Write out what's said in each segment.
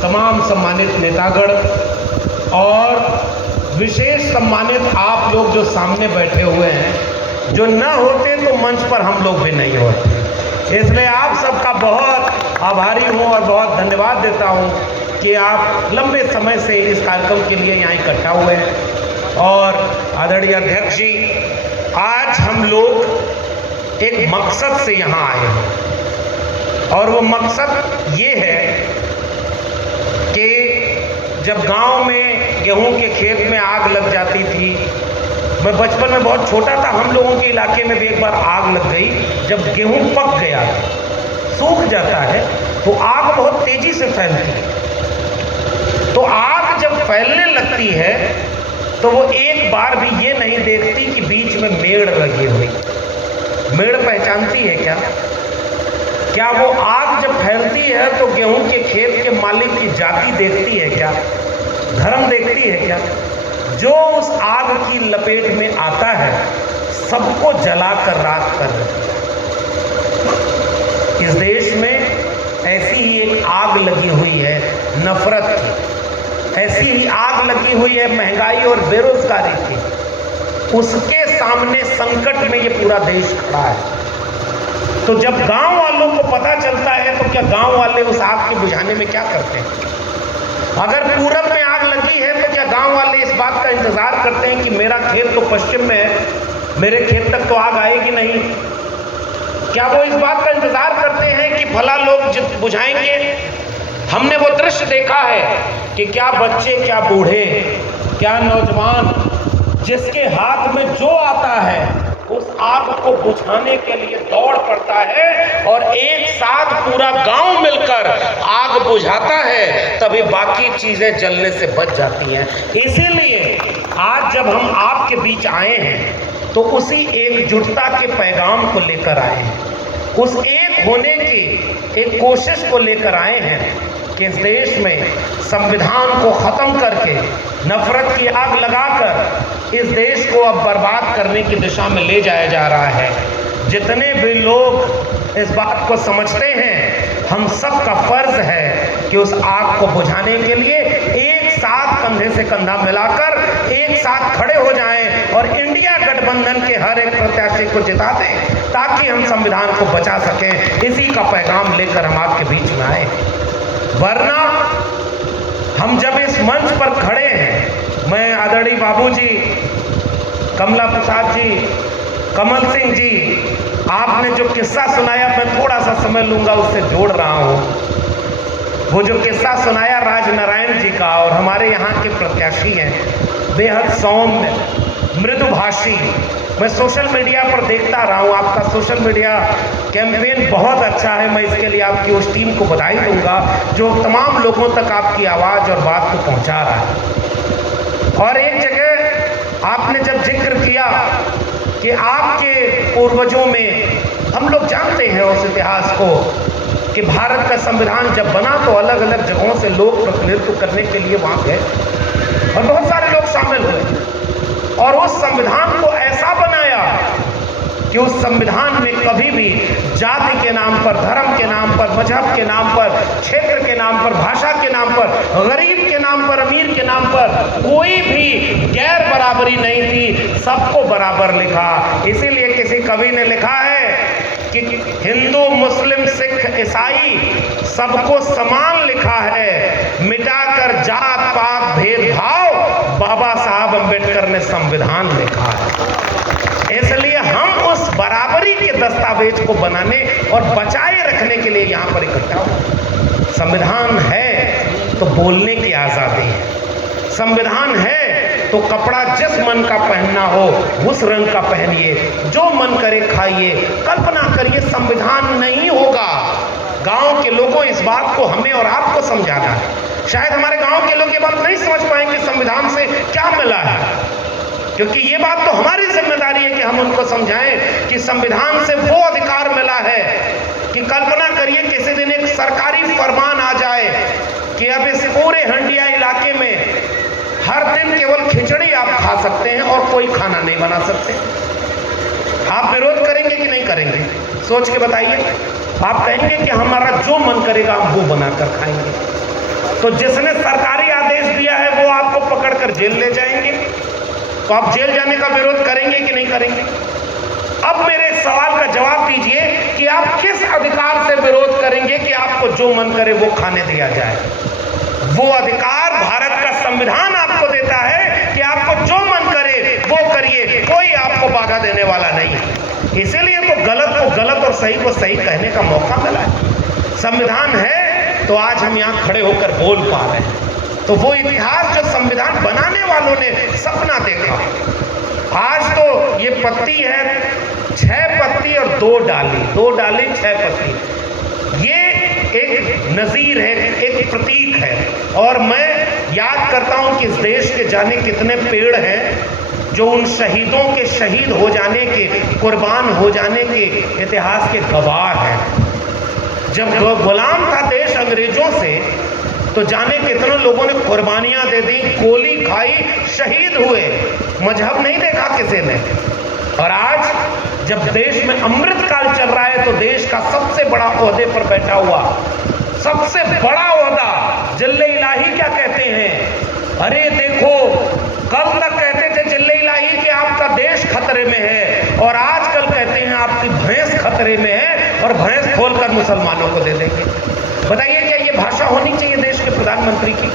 तमाम सम्मानित नेतागण और विशेष सम्मानित आप लोग जो सामने बैठे हुए हैं, जो न होते तो मंच पर हम लोग भी नहीं होते। इसलिए आप सबका बहुत आभारी हूँ और बहुत धन्यवाद देता हूँ कि आप लंबे समय से इस कार्यक्रम के लिए यहाँ इकट्ठा हुए हैं। और आदरणीय अध्यक्ष जी, आज हम लोग एक मकसद से यहाँ आए हैं और वो मकसद ये है कि जब गांव में गेहूं के खेत में आग लग जाती थी, मैं बचपन में बहुत छोटा था, हम लोगों के इलाके में भी एक बार आग लग गई। जब गेहूं पक गया, सूख जाता है, तो आग बहुत तेजी से फैलती है। तो आग जब फैलने लगती है तो वो एक बार भी ये नहीं देखती कि बीच में मेड़ लगी हुई। मेड़ पहचानती है क्या? क्या वो आग जब फैलती है तो गेहूं के खेत के मालिक की जाति देखती है क्या? धर्म देखती है क्या? जो उस आग की लपेट में आता है, सबको जलाकर राख कर देता है। इस देश में ऐसी ही एक आग लगी हुई है नफरत की, ऐसी ही आग लगी हुई है महंगाई और बेरोजगारी की। उसके सामने संकट में ये पूरा देश खड़ा है। तो जब गांव वालों को पता चलता है तो क्या गांव वाले उस आग के बुझाने में क्या करते हैं? अगर पूरब में आग लगी है तो क्या गांव वाले इस बात का इंतजार करते हैं कि मेरा खेत तो पश्चिम में है, मेरे खेत तक तो आग आएगी नहीं? क्या वो इस बात का इंतजार करते हैं कि भला लोग बुझाएंगे? हमने वो दृश्य देखा है कि क्या बच्चे, क्या बूढ़े, क्या नौजवान, जिसके हाथ में जो आता है उस आग को बुझाने के लिए दौड़ पड़ता है और एक साथ पूरा गांव मिलकर आग बुझाता है, तभी बाकी चीजें जलने से बच जाती हैं। इसीलिए आज जब हम आपके बीच आए हैं तो उसी एकजुटता के पैगाम को लेकर आए हैं, उस एक होने की एक कोशिश को लेकर आए हैं कि इस देश में संविधान को खत्म करके नफरत की आग लगाकर इस देश को अब बर्बाद करने की दिशा में ले जाया जा रहा है। जितने भी लोग इस बात को समझते हैं, हम सब का फर्ज है कि उस आग को बुझाने के लिए एक साथ कंधे से कंधा मिलाकर एक साथ खड़े हो जाएं और इंडिया गठबंधन के हर एक प्रत्याशी को जिता दें, ताकि हम संविधान को बचा सकें। इसी का पैगाम लेकर हम आपके बीच में आए। वरना हम जब इस मंच पर खड़े हैं, मैं आदरणीय बाबूजी, कमला प्रसाद जी, कमल सिंह जी, आपने जो किस्सा सुनाया, मैं थोड़ा सा समय लूंगा उससे जोड़ रहा हूँ। वो जो किस्सा सुनाया राजनारायण जी का, और हमारे यहाँ के प्रत्याशी हैं, बेहद सौम्य, मृदुभाषी। मैं सोशल मीडिया पर देखता रहा हूँ, आपका सोशल मीडिया कैंपेन बहुत अच्छा है। मैं इसके लिए आपकी उस टीम को बधाई दूंगा जो तमाम लोगों तक आपकी आवाज़ और बात को पहुँचा रहा है। और एक जगह आपने जब जिक्र किया कि आपके पूर्वजों में, हम लोग जानते हैं उस इतिहास को, कि भारत का संविधान जब बना तो अलग अलग जगहों से लोग प्रतिनिधित्व करने के लिए वहाँ गए और बहुत सारे लोग शामिल हुए और उस संविधान को ऐसा बनाया कि उस संविधान में कभी भी जाति के नाम पर, धर्म के नाम पर, मजहब के नाम पर, क्षेत्र के नाम पर, भाषा के नाम पर, गरीब के नाम पर, अमीर के नाम पर कोई भी गैर बराबरी नहीं थी, सबको बराबर लिखा। इसीलिए किसी कवि ने लिखा है कि हिंदू, मुस्लिम, सिख, ईसाई सबको समान लिखा है, मिटाकर जात पात भेदभाव बाबा साहब अम्बेडकर ने संविधान लिखा है। इसलिए हम उस बराबरी के दस्तावेज को बनाने और बचाए रखने के लिए यहाँ पर इकट्ठा हुए। संविधान है तो बोलने की आज़ादी है, संविधान है तो कपड़ा जिस मन का पहनना हो उस रंग का पहनिए, जो मन करे खाइए। कल्पना करिए संविधान नहीं होगा। गांव के लोगों, इस बात को हमें और आपको समझाना है। शायद हमारे गांव के लोग ये बात नहीं समझ पाएंगे संविधान से क्या मिला है, क्योंकि ये बात तो हमारी जिम्मेदारी है कि हम उनको समझाएं कि संविधान से वो अधिकार मिला है कि कल्पना करिए किसी दिन एक सरकारी फरमान आ जाए कि अब इस पूरे हंडिया इलाके में हर दिन केवल खिचड़ी आप खा सकते हैं और कोई खाना नहीं बना सकते। आप विरोध करेंगे कि नहीं करेंगे? सोच के बताइए। आप कहेंगे कि हमारा जो मन करेगा हम वो बनाकर खाएंगे। तो जिसने सरकारी आदेश दिया है वो आपको पकड़कर जेल ले जाएंगे, तो आप जेल जाने का विरोध करेंगे कि नहीं करेंगे? अब मेरे सवाल का जवाब दीजिए कि आप किस अधिकार से विरोध करेंगे कि आपको जो मन करे वो खाने दिया जाए? वो अधिकार भारत का संविधान आपको देता है कि आपको जो मन करे वो करिए, कोई आपको बाधा देने वाला नहीं है। इसीलिए तो गलत को गलत और सही को सही कहने का मौका मिला है। संविधान है तो आज हम यहाँ खड़े होकर बोल पा रहे हैं। तो वो इतिहास जो संविधान बनाने वालों ने सपना देखा, आज तो ये पत्ती है 6 पत्ती और 2 डाली, 2 डाली 6 पत्ती, ये एक नज़ीर है, एक प्रतीक है। और मैं याद करता हूँ कि इस देश के जाने कितने पेड़ हैं जो उन शहीदों के शहीद हो जाने के, कुर्बान हो जाने के इतिहास के गवाह हैं। जब गुलाम था देश अंग्रेजों से, तो जाने कितने लोगों ने कुर्बानियां दे दी, गोली खाई, शहीद हुए, मजहब नहीं देखा किसी ने। और आज जब देश में अमृत काल चल रहा है तो देश का सबसे बड़ा ओहदे पर बैठा हुआ, सबसे बड़ा ओहदा, जल्ले इलाही क्या कहते हैं? अरे देखो, कल तक कहते थे जल्ले इलाही कि आपका देश खतरे में है, और आजकल कहते हैं आपकी भैंस खतरे में है और भैंस खोलकर मुसलमानों को दे देंगे। बताइए क्या ये भाषा होनी चाहिए देश के प्रधानमंत्री की?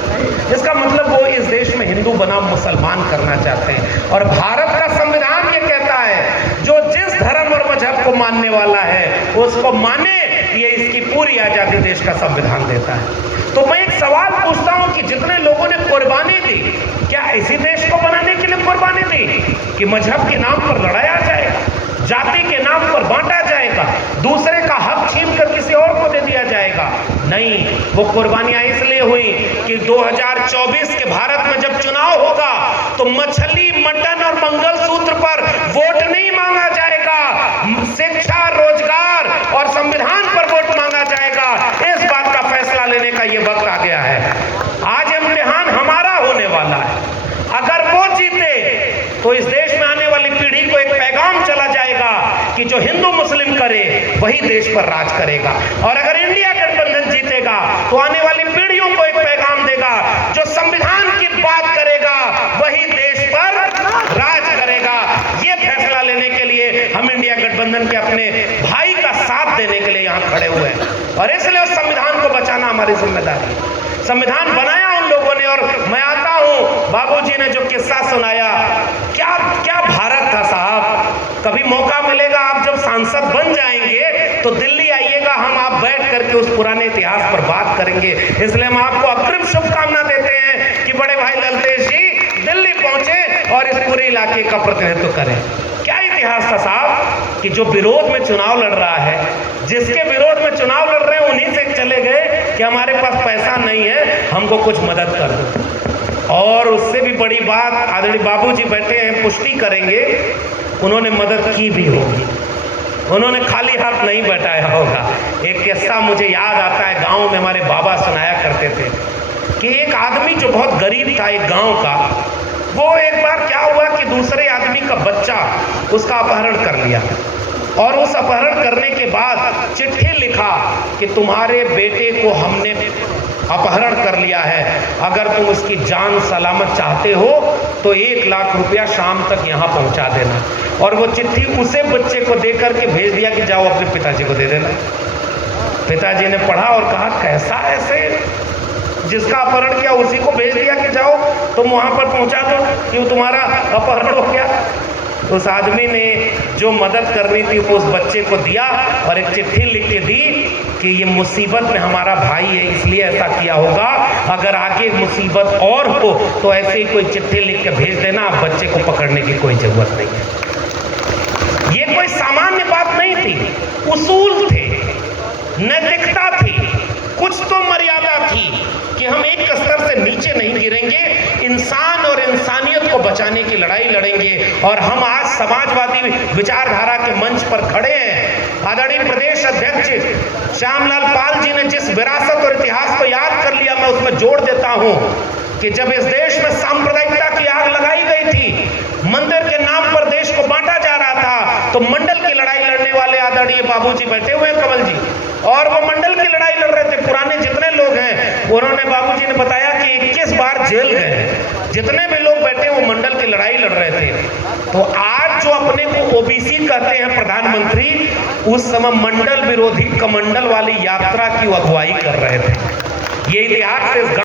इसका मतलब वो इस देश में हिंदू बनाम मुसलमान करना चाहते हैं। और भारत का संविधान ये कहता है जो जिस धर्म और मजहब को मानने वाला है उसको माने, ये इसकी पूरी आजादी देश का संविधान देता है। तो मैं एक सवाल पूछता हूं कि जितने लोगों ने कुर्बानी दी, क्या इसी देश को बनाने के लिए कुर्बानी दी कि मजहब के नाम पर लड़ाया जाएगा, जाति के नाम पर बांटा जाएगा, दूसरे का हक छीन कर किसी और को दे दिया जाएगा? नहीं, वो कुर्बानियां इसलिए हुई कि 2024 के भारत में जब चुनाव होगा तो मछली, मटन और मंगलसूत्र पर वोट नहीं मांगा जाएगा, शिक्षा, रोजगार और संविधान पर वोट मांगा जाएगा। इस बात का फैसला लेने का ये वक्त आ गया है। आज इम्तिहान हमारा होने वाला है। अगर वो जीते तो इस देश में आने वाली पीढ़ी को एक पैगाम चला जाएगा कि जो हिंदू मुस्लिम करे वही देश पर राज करेगा। और अगर इंडिया गठबंधन जीतेगा तो आने वाली पीढ़ियों को एक पैगाम देगा, जो संविधान की बात करेगा वही देश पर राज करेगा। ये फैसला लेने के लिए हम इंडिया गठबंधन के अपने भाई का साथ देने के लिए यहाँ खड़े हुए हैं, और इसलिए उस संविधान को बचाना हमारी जिम्मेदारी है। संविधान बनाया उन लोगों ने, और मैं आता हूँ, बाबूजी ने जो किस्सा सुनाया, क्या क्या भारत था साहब। कभी मौका मिलेगा, आप जब सांसद बन जाएंगे तो दिल्ली आइएगा, हम आप बैठ करके उस पुराने इतिहास पर बात करेंगे। इसलिए हम आपको अग्रिम शुभकामना देते हैं कि बड़े भाई ललतेश जी दिल्ली पहुंचे और इस पूरे इलाके का प्रतिनिधित्व करें। क्या इतिहास था साहब कि जो विरोध में चुनाव लड़ रहा है, जिसके विरोध में चुनाव लड़ रहे हैं, उन्हीं से चले गए कि हमारे पास पैसा नहीं है, हमको कुछ मदद कर दो। और उससे भी बड़ी बात, आदरणीय बाबूजी बैठे हैं, पुष्टि करेंगे, उन्होंने मदद की भी होगी, उन्होंने खाली हाथ नहीं बैठाया होगा। एक किस्सा मुझे याद आता है, गांव में हमारे बाबा सुनाया करते थे कि एक आदमी जो बहुत गरीब था, एक गांव का, वो एक बार क्या हुआ कि दूसरे आदमी का बच्चा उसका अपहरण कर लिया, और उस अपहरण करने के बाद चिट्ठी लिखा कि तुम्हारे बेटे को हमने अपहरण कर लिया है, अगर तुम उसकी जान सलामत चाहते हो तो 1 लाख रुपया शाम तक यहाँ पहुँचा देना। और वो चिट्ठी उसे बच्चे को दे करके भेज दिया कि जाओ अपने पिताजी को दे देना। पिताजी ने पढ़ा और कहा, कैसा ऐसे, जिसका अपहरण किया उसी को भेज दिया कि जाओ तुम वहाँ पर पहुँचा दो, क्यों तुम्हारा अपहरण हो गया? उस आदमी ने जो मदद करनी थी वो उस बच्चे को दिया और एक चिट्ठी लिख के दी कि ये मुसीबत में हमारा भाई है, इसलिए ऐसा किया होगा, अगर आगे मुसीबत और हो तो ऐसे ही कोई चिट्ठी लिख के भेज देना, बच्चे को पकड़ने की कोई जरूरत नहीं है। ये कोई सामान्य बात नहीं थी, उसूल थे, नैतिकता थी, कुछ तो मर्यादा थी कि हम एक स्तर से नीचे नहीं गिरेंगे, इंसान और इंसानियत को बचाने की लड़ाई लड़ेंगे। और हम आज समाजवादी विचारधारा के मंच पर खड़े हैं। आदरणीय प्रदेश अध्यक्ष श्यामलाल पाल जी ने जिस विरासत और इतिहास को याद कर लिया, मैं उसमें जोड़ देता हूं कि जब इस देश में सांप्रदायिकता की आग लगाई गई थी, मंदिर के नाम पर देश को बांटा जा रहा था, तो मंडल की लड़ाई लड़ने वाले आदरणीय बाबूजी बैठे हुए हैं, कमल जी, और वो मंडल की लड़ाई लड़ रहे थे। पुराने जितने लोग हैं उन्होंने बाबूजी ने बताया कि 21 बार जेल गए। जितने भी लोग बैठे वो मंडल की लड़ाई लड़ रहे थे। तो आज जो अपने को ओबीसी कहते हैं प्रधानमंत्री, उस समय मंडल विरोधी कमंडल वाली यात्रा की अगुवाई कर रहे थे। ये इतिहास से